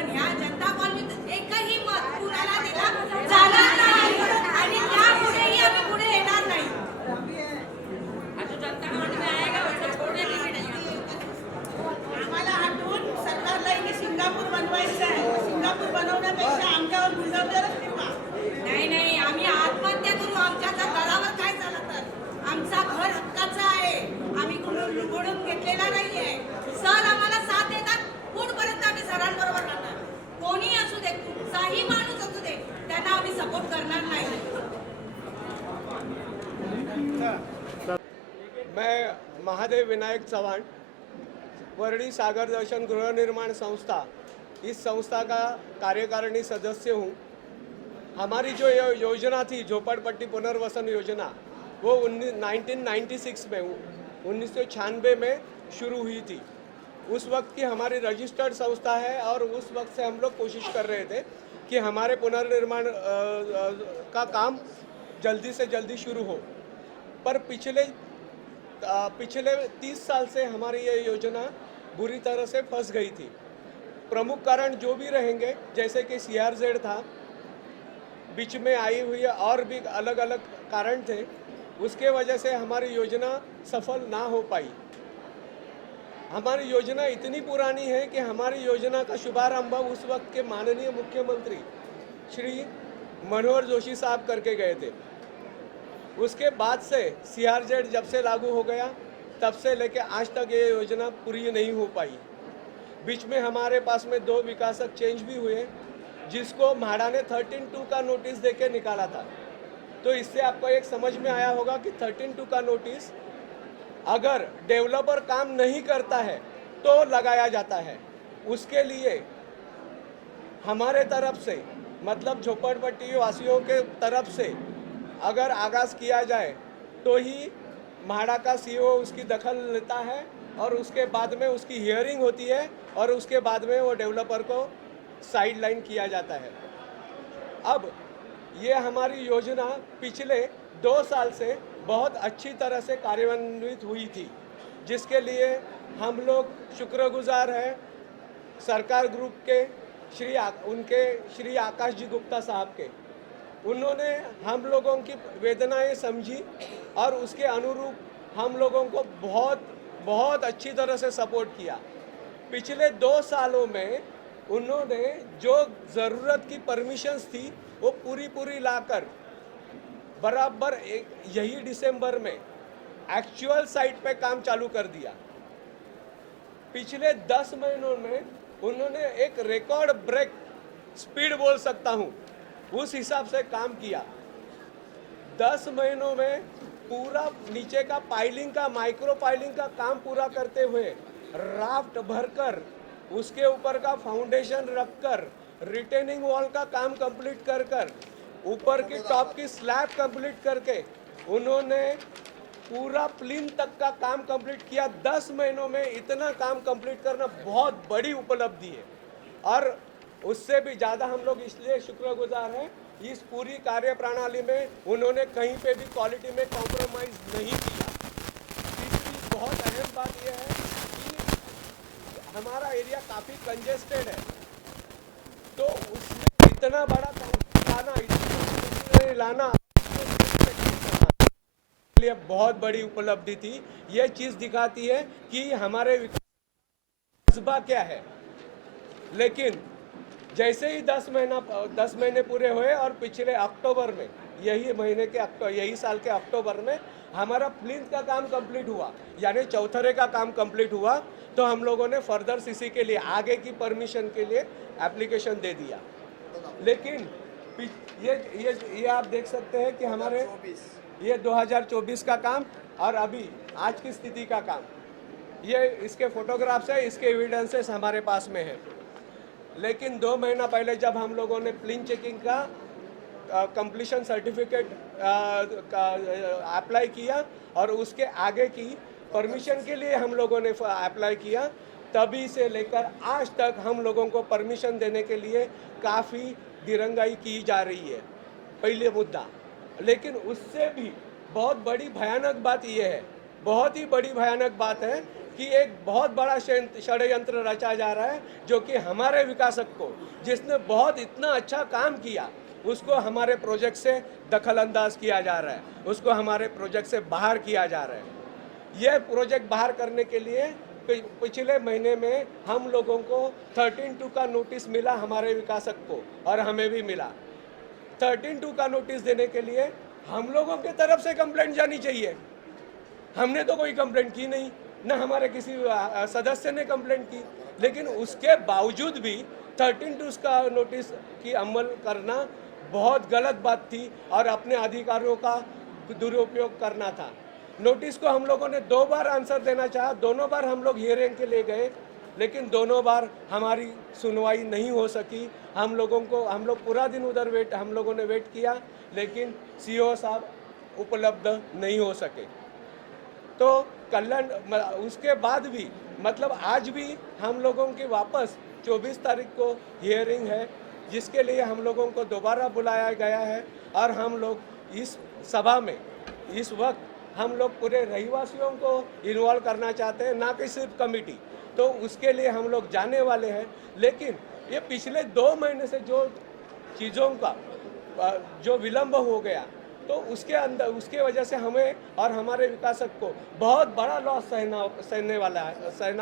पण ह्या जनता कॉलनीत एकही मत कुणाला दिला जाणार नाही आणि त्यापुढेही आम्ही पुढे येणार नाही. आम्हाला हटवून सरकारला इथे सिंगापूर बनवायचं आहे. सिंगापूर बनवण्यापेक्षा आमच्यावर बुलडोझरच फिरवा. नाही, आम्ही आत्महत्या करू आमच्या तळावर काय झालं तर. आमचा घर हक्काचा आहे, आम्ही कुठून लुबडून घेतलेला नाहीये. सर आम्हाला साथ देतात, पुढपर्यंत आम्ही सरांबरोबर राहणार. कोणी असू दे, कुठचाही माणूस असू दे, त्यांना आम्ही सपोर्ट करणार नाही. मैं महादेव विनायक चौहान, वर्णी सागर दर्शन गृह निर्माण संस्था, इस संस्था का कार्यकारिणी सदस्य हूँ। हमारी जो योजना थी झोपड़पट्टी पुनर्वसन योजना, वो 1996 में 1996 में शुरू हुई थी। उस वक्त की हमारी रजिस्टर्ड संस्था है और उस वक्त से हम लोग कोशिश कर रहे थे कि हमारे पुनर्निर्माण का काम जल्दी से जल्दी शुरू हो। पर पिछले 30 साल से हमारी ये योजना बुरी तरह से फंस गई थी। प्रमुख कारण जो भी रहेंगे, जैसे कि CRZ था, बीच में आई हुई और भी अलग अलग कारण थे, उसके वजह से हमारी योजना सफल ना हो पाई। हमारी योजना इतनी पुरानी है कि हमारी योजना का शुभारंभ उस वक्त के माननीय मुख्यमंत्री श्री मनोहर जोशी साहब करके गए थे। उसके बाद से CRZ जब से लागू हो गया, तब से लेके आज तक ये योजना पूरी नहीं हो पाई। बीच में हमारे पास में 2 विकासक चेंज भी हुए, जिसको म्हाडा ने 13(2) का नोटिस देके निकाला था। तो इससे आपको एक समझ में आया होगा कि 13(2) का नोटिस अगर डेवलपर काम नहीं करता है तो लगाया जाता है। उसके लिए हमारे तरफ से, मतलब झोपड़पट्टी वासियों के तरफ से अगर आगाज़ किया जाए तो ही म्हाडा का CEO उसकी दखल लेता है और उसके बाद में उसकी हियरिंग होती है और उसके बाद में वो डेवलपर को साइडलाइन किया जाता है। अब ये हमारी योजना पिछले 2 साल से बहुत अच्छी तरह से कार्यान्वित हुई थी, जिसके लिए हम लोग शुक्रगुजार हैं सरकार ग्रुप के श्री आकाश जी गुप्ता साहब के। उन्होंने हम लोगों की वेदनाएं समझी और उसके अनुरूप हम लोगों को बहुत अच्छी तरह से सपोर्ट किया। पिछले 2 सालों में उन्होंने जो ज़रूरत की परमिशंस थी वो पूरी लाकर बराबर यही दिसंबर में एक्चुअल साइट पे काम चालू कर दिया। पिछले 10 महीनों में उन्होंने एक रिकॉर्ड ब्रेक स्पीड बोल सकता हूँ, उस हिसाब से काम किया। 10 महीनों में पूरा नीचे का पाइलिंग का, माइक्रो पाइलिंग का काम पूरा करते हुए, राफ्ट भरकर उसके ऊपर का फाउंडेशन रखकर, रिटेनिंग वॉल का काम कंप्लीट कर ऊपर की टॉप की स्लैब कंप्लीट करके उन्होंने पूरा प्लिन तक का काम कंप्लीट किया। 10 महीनों में इतना काम कंप्लीट करना बहुत बड़ी उपलब्धि है और उससे भी ज़्यादा हम लोग इसलिए शुक्रगुजार हैं, इस पूरी कार्य प्रणाली में उन्होंने कहीं पे भी क्वालिटी में कॉम्प्रोमाइज़ नहीं किया। तीसरी बहुत अहम बात यह है कि हमारा एरिया काफ़ी कंजेस्टेड है, तो उसमें इतना बड़ा लाना लिए बहुत बड़ी उपलब्धि थी। ये चीज़ दिखाती है कि हमारे जज्बा क्या है। लेकिन जैसे ही 10 महीने पूरे हुए और पिछले अक्टूबर में, यही साल के अक्टूबर में हमारा प्लिंथ का काम कंप्लीट हुआ, यानी चौथरे का काम कंप्लीट हुआ, तो हम लोगों ने फर्दर CC के लिए आगे की परमिशन के लिए एप्लीकेशन दे दिया। लेकिन ये आप देख सकते हैं कि हमारे ये 2024 का काम और अभी आज की स्थिति का काम, ये इसके फोटोग्राफ्स है, इसके एविडेंसेस हमारे पास में है। लेकिन 2 महीना पहले जब हम लोगों ने प्लिन चेकिंग का कंप्लीशन सर्टिफिकेट अप्लाई किया और उसके आगे की परमिशन के लिए हम लोगों ने अप्लाई किया, तभी से लेकर आज तक हम लोगों को परमिशन देने के लिए काफ़ी दिरंगाई की जा रही है, पहले मुद्दा। लेकिन उससे भी बहुत बड़ी भयानक बात यह है, बहुत ही बड़ी भयानक बात है कि एक बहुत बड़ा षड्यंत्र रचा जा रहा है, जो कि हमारे विकासक को, जिसने बहुत इतना अच्छा काम किया, उसको हमारे प्रोजेक्ट से दखल अंदाज किया जा रहा है, उसको हमारे प्रोजेक्ट से बाहर किया जा रहा है। यह प्रोजेक्ट बाहर करने के लिए पिछले महीने में हम लोगों को 13(2) का नोटिस मिला, हमारे विकासक को, और हमें भी मिला। 13(2) का नोटिस देने के लिए हम लोगों के तरफ से कंप्लेंट जानी चाहिए। हमने तो कोई कंप्लेंट की नहीं, न हमारे किसी सदस्य ने कंप्लेंट की, लेकिन उसके बावजूद भी 13(2) का नोटिस की अमल करना बहुत गलत बात थी और अपने अधिकारों का दुरुपयोग करना था। नोटिस को हम लोगों ने 2 बार आंसर देना चाहा, दोनों बार हम लोग हियरिंग के लिए गए, लेकिन दोनों बार हमारी सुनवाई नहीं हो सकी। हम लोग पूरा दिन उधर हम लोगों ने वेट किया, लेकिन सीओ साहब उपलब्ध नहीं हो सके। तो कल्याण उसके बाद भी, मतलब आज भी हम लोगों की वापस 24 तारीख को हियरिंग है, जिसके लिए हम लोगों को दोबारा बुलाया गया है। और हम लोग इस सभा में इस वक्त हम लोग पूरे रहीवासियों को इन्वॉल्व करना चाहते हैं, ना कि सिर्फ कमेटी। तो उसके लिए हम लोग जाने वाले हैं। लेकिन ये पिछले 2 महीने से जो चीज़ों का जो विलंब हो गया, तो उसके वजह से हमें और हमारे विकासक को बहुत बड़ा लॉस सहना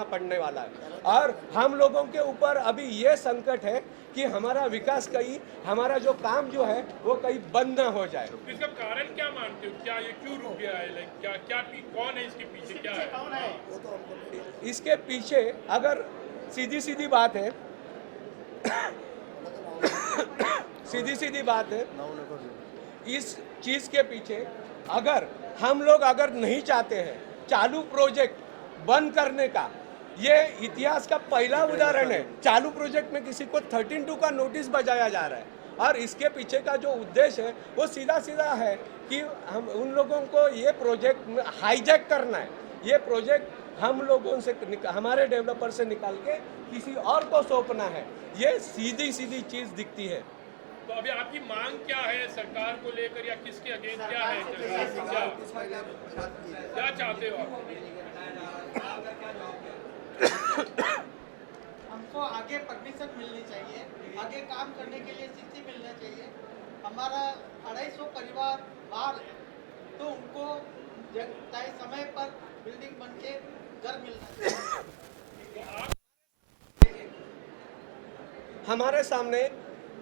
पड़ने वाला है। और हम लोगों के ऊपर अभी ये संकट है कि हमारा विकास कहीं, हमारा जो काम जो है वो कहीं बंद ना हो जाए। तो इसका कारण क्या मानते हो? क्या ये क्यों रुक गया है? कौन है इसके पीछे? क्या है इसके पीछे? अगर सीधी बात है सीधी बात है, इस चीज़ के पीछे हम लोग नहीं चाहते हैं चालू प्रोजेक्ट बंद करने का, ये इतिहास का पहला उदाहरण है। चालू प्रोजेक्ट में किसी को 13(2) का नोटिस बजाया जा रहा है, और इसके पीछे का जो उद्देश्य है वो सीधा है कि हम उन लोगों को ये प्रोजेक्ट हाईजैक करना है। ये प्रोजेक्ट हम लोगों से, हमारे डेवलपर से निकाल के किसी और को सौंपना है। ये सीधी चीज़ दिखती है। तो अभी आपकी मांग क्या है सरकार को लेकर, या किसके अगेंस्ट क्या है? क्या चाहते हो आप? हमको आगे परमिशन मिलनी चाहिए, आगे काम करने के लिए स्थिति मिलना चाहिए। हमारा 250 परिवार बाहर है, तो उनको तय समय पर बिल्डिंग बन के घर मिलना चाहिए। हमारे सामने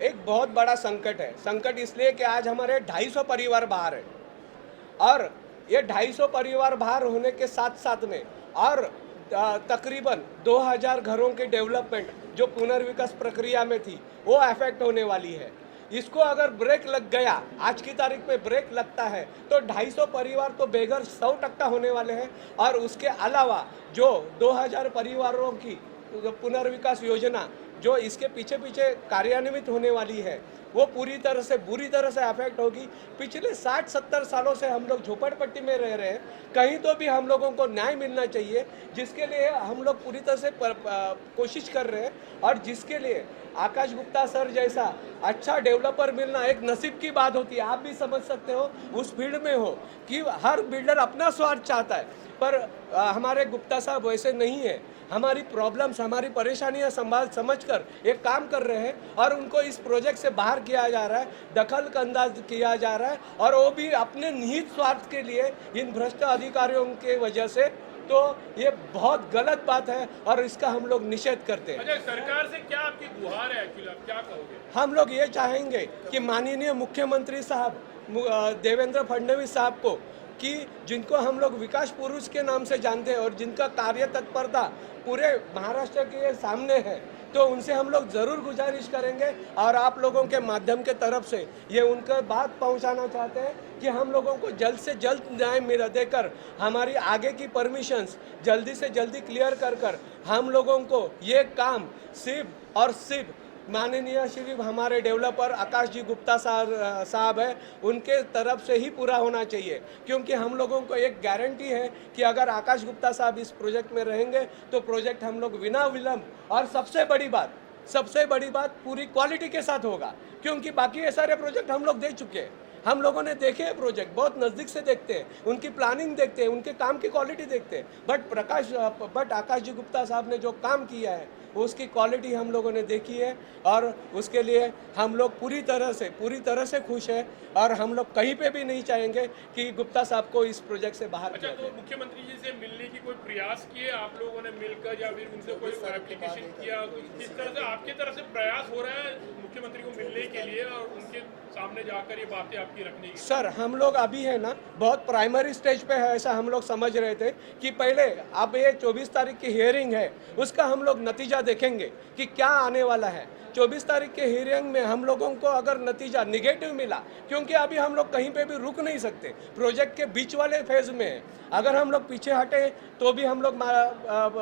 एक बहुत बड़ा संकट है। संकट इसलिए कि आज हमारे 250 परिवार बाहर है, और ये 250 परिवार बाहर होने के साथ में और तकरीबन 2000 घरों की डेवलपमेंट जो पुनर्विकास प्रक्रिया में थी वो अफेक्ट होने वाली है। इसको अगर ब्रेक लग गया, आज की तारीख में ब्रेक लगता है, तो 250 परिवार तो बेघर 100% होने वाले हैं। और उसके अलावा जो 2000 परिवारों की पुनर्विकास योजना जो इसके पीछे कार्यान्वित होने वाली है, वो बुरी तरह से अफेक्ट होगी। पिछले 60-70 सालों से हम लोग झोपड़पट्टी में रह रहे हैं, कहीं तो भी हम लोगों को न्याय मिलना चाहिए, जिसके लिए हम लोग पूरी तरह से कोशिश कर रहे हैं। और जिसके लिए आकाश गुप्ता सर जैसा अच्छा डेवलपर मिलना एक नसीब की बात होती है। आप भी समझ सकते हो, उस फील्ड में हो कि हर बिल्डर अपना स्वार्थ चाहता है, पर हमारे गुप्ता साहब वैसे नहीं है। हमारी प्रॉब्लम्स, हमारी परेशानियां समझकर एक काम कर रहे हैं, और उनको इस प्रोजेक्ट से बाहर किया जा रहा है, दखल अंदाज किया जा रहा है, और वो भी अपने निहित स्वार्थ के लिए, इन भ्रष्ट अधिकारियों के वजह से। तो ये बहुत गलत बात है, और इसका हम लोग निषेध करते हैं। अच्छा, सरकार से क्या आपकी गुहार है? एक्चुअली आप क्या कहोगे? हम लोग ये चाहेंगे कि माननीय मुख्यमंत्री साहब देवेंद्र फडणवीस साहब को, कि जिनको हम लोग विकास पुरुष के नाम से जानते हैं और जिनका कार्य तत्परता पूरे महाराष्ट्र के सामने है, तो उनसे हम लोग ज़रूर गुजारिश करेंगे, और आप लोगों के माध्यम के तरफ से ये उनका बात पहुंचाना चाहते हैं कि हम लोगों को जल्द से जल्द न्याय देकर हमारी आगे की परमिशंस जल्दी से जल्दी क्लियर कर हम लोगों को ये काम सिर्फ और सिर्फ माननीय श्री हमारे डेवलपर आकाश जी गुप्ता साहब है, उनके तरफ से ही पूरा होना चाहिए। क्योंकि हम लोगों को एक गारंटी है कि अगर आकाश गुप्ता साहब इस प्रोजेक्ट में रहेंगे तो प्रोजेक्ट हम लोग बिना विलंब, और सबसे बड़ी बात पूरी क्वालिटी के साथ होगा। क्योंकि बाकी ये सारे प्रोजेक्ट हम लोग दे चुके हैं, हम लोगों ने देखे हैं प्रोजेक्ट, बहुत नज़दीक से देखते हैं, उनकी प्लानिंग देखते हैं, उनके काम की क्वालिटी देखते हैं। बट आकाश जी गुप्ता साहब ने जो काम किया है उसकी क्वालिटी हम लोगों ने देखी है और उसके लिए हम लोग पूरी तरह से खुश हैं और हम लोग कहीं पे भी नहीं चाहेंगे कि गुप्ता साहब को इस प्रोजेक्ट से बाहर अच्छा, किया तो जाए। मुख्यमंत्री जी से मिलने की कोई प्रयास किए आप लोगों ने मिलकर, या फिर उनसे कोई एप्लीकेशन किया? किस तरह से आपकी तरफ से प्रयास हो रहा है मुख्यमंत्री को मिलने के लिए और उनके सामने जाकर ये बातें आपकी रखने की? सर, हम लोग अभी है ना बहुत प्राइमरी स्टेज पे है, ऐसा हम लोग समझ रहे थे कि पहले अब ये 24 तारीख की हियरिंग है, उसका हम लोग नतीजा देखेंगे कि क्या आने वाला है। 24 तारीख के हियरिंग में हम लोगों को अगर नतीजा निगेटिव मिला, क्योंकि अभी हम लोग कहीं पे भी रुक नहीं सकते, प्रोजेक्ट के बीच वाले फेज में है, अगर हम लोग पीछे हटे तो भी हम लोग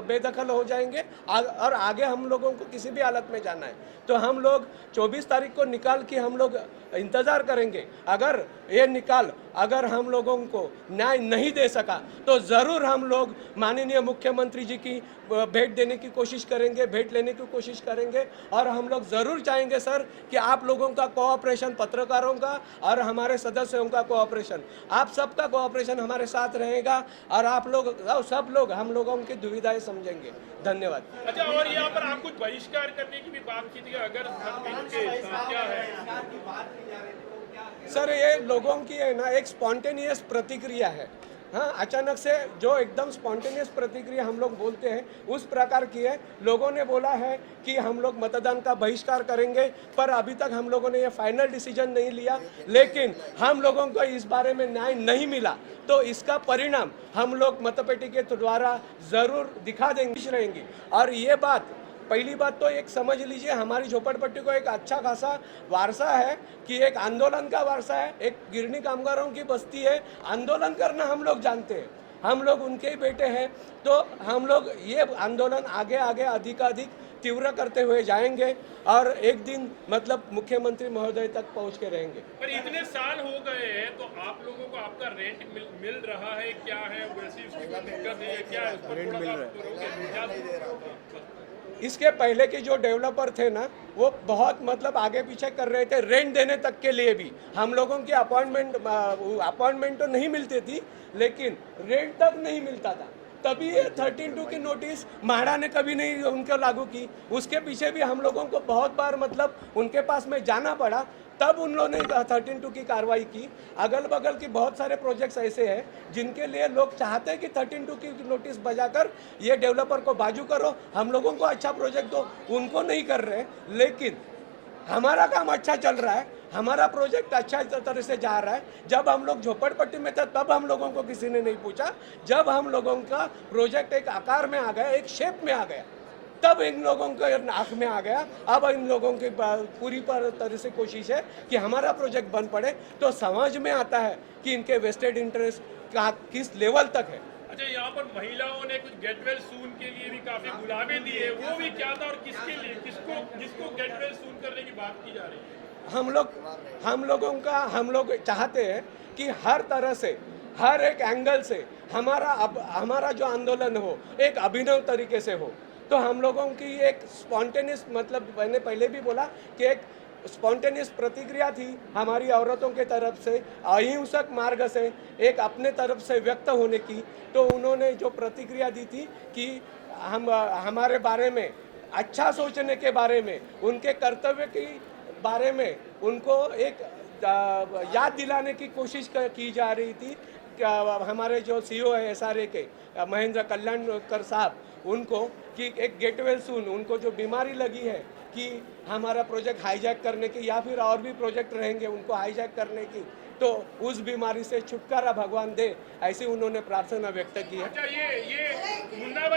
बेदखल हो जाएंगे और आगे हम लोगों को किसी भी हालत में जाना है। तो हम लोग 24 तारीख को निकाल के हम लोग इंतज़ार करेंगे। अगर हम लोगों को न्याय नहीं दे सका तो ज़रूर हम लोग माननीय मुख्यमंत्री जी की भेंट लेने की कोशिश करेंगे और हम लोग ज़रूर चाहेंगे सर कि आप लोगों का कोऑपरेशन, पत्रकारों का और हमारे सदस्यों का कोऑपरेशन, आप सबका कोऑपरेशन हमारे साथ रहेगा और आप लोग सब लोग हम लोगों की दुविधाएं समझेंगे। धन्यवाद। अच्छा, और यहाँ पर आप कुछ बहिष्कार करने की भी बात की थी, अगर क्या है? सर, ये लोगों की है ना एक स्पॉन्टेनियस प्रतिक्रिया है। हाँ, अचानक से जो एकदम स्पॉन्टेनियस प्रतिक्रिया हम लोग बोलते हैं उस प्रकार की है। लोगों ने बोला है कि हम लोग मतदान का बहिष्कार करेंगे, पर अभी तक हम लोगों ने ये फाइनल डिसीजन नहीं लिया। लेकिन हम लोगों को इस बारे में न्याय नहीं मिला तो इसका परिणाम हम लोग मतपेटी के द्वारा ज़रूर दिखा देंगे। और ये बात, पहली बात तो एक समझ लीजिए, हमारी झोपड़पट्टी को एक अच्छा खासा वारसा है कि एक आंदोलन का वारसा है, एक गिरनी कामगारों की बस्ती है, आंदोलन करना हम लोग जानते हैं, हम लोग उनके ही बेटे हैं। तो हम लोग ये आंदोलन आगे अधिक तीव्र करते हुए जाएंगे और एक दिन मतलब मुख्यमंत्री महोदय तक पहुंच के रहेंगे। पर इतने साल हो गए हैं तो आप लोगों को आपका रेंट मिल रहा है? क्या है वैसी उसकी दिक्कत है, क्या है? उस पर थोड़ा सा इसके पहले के जो डेवलपर थे ना, वो बहुत मतलब आगे पीछे कर रहे थे, रेंट देने तक के लिए भी हम लोगों की अपॉइंटमेंट तो नहीं मिलती थी, लेकिन रेंट तक नहीं मिलता था। तभी ये 13(2) की नोटिस म्हाडा ने कभी नहीं उनको लागू की। उसके पीछे भी हम लोगों को बहुत बार मतलब उनके पास में जाना पड़ा, तब उन लोगों ने 13(2) की कार्रवाई की। अगल बगल की बहुत सारे प्रोजेक्ट्स ऐसे हैं जिनके लिए लोग चाहते हैं कि 13(2) की नोटिस बजाकर ये डेवलपर को बाजू करो, हम लोगों को अच्छा प्रोजेक्ट दो, उनको नहीं कर रहे। लेकिन हमारा काम अच्छा चल रहा है, हमारा प्रोजेक्ट अच्छा तरह से जा रहा है। जब हम लोग झोपड़पट्टी में थे तब हम लोगों को किसी ने नहीं पूछा, जब हम लोगों का प्रोजेक्ट एक आकार में आ गया, एक शेप में आ गया, तब इन लोगों को आँख में आ गया। अब इन लोगों की पूरी तरह से कोशिश है कि हमारा प्रोजेक्ट बन पड़े, तो समझ में आता है कि इनके वेस्टेड इंटरेस्ट का किस लेवल तक है। अच्छा, यहाँ पर महिलाओं ने कुछ गेट वेल सून के लिए भी काफी गुलाबे दिए, वो भी क्या था और किसके लिए, जिसको गेट वेल सून करने की बात की जा रही है? हम लोग चाहते हैं कि हर तरह से, हर एक एंगल से हमारा जो आंदोलन हो एक अभिनव तरीके से हो। तो हम लोगों की एक स्पॉन्टेनियस, मतलब मैंने पहले भी बोला कि एक स्पॉन्टेनियस प्रतिक्रिया थी हमारी औरतों के तरफ से, अहिंसक मार्ग से एक अपने तरफ से व्यक्त होने की। तो उन्होंने जो प्रतिक्रिया दी थी कि हमारे बारे में, अच्छा सोचने के बारे में, उनके कर्तव्य की बारे में उनको एक याद दिलाने की कोशिश की जा रही थी। हमारे जो CEO है SRA के महेंद्र कल्याणकर साहब, उनको कि एक गेटवेल सून, उनको जो बीमारी लगी है कि हमारा प्रोजेक्ट हाईजैक करने की या फिर और भी प्रोजेक्ट रहेंगे उनको हाईजैक करने की, तो उस बीमारी से छुटकारा भगवान दे, ऐसी उन्होंने प्रार्थना व्यक्त की है। अच्छा, ये मुन्ना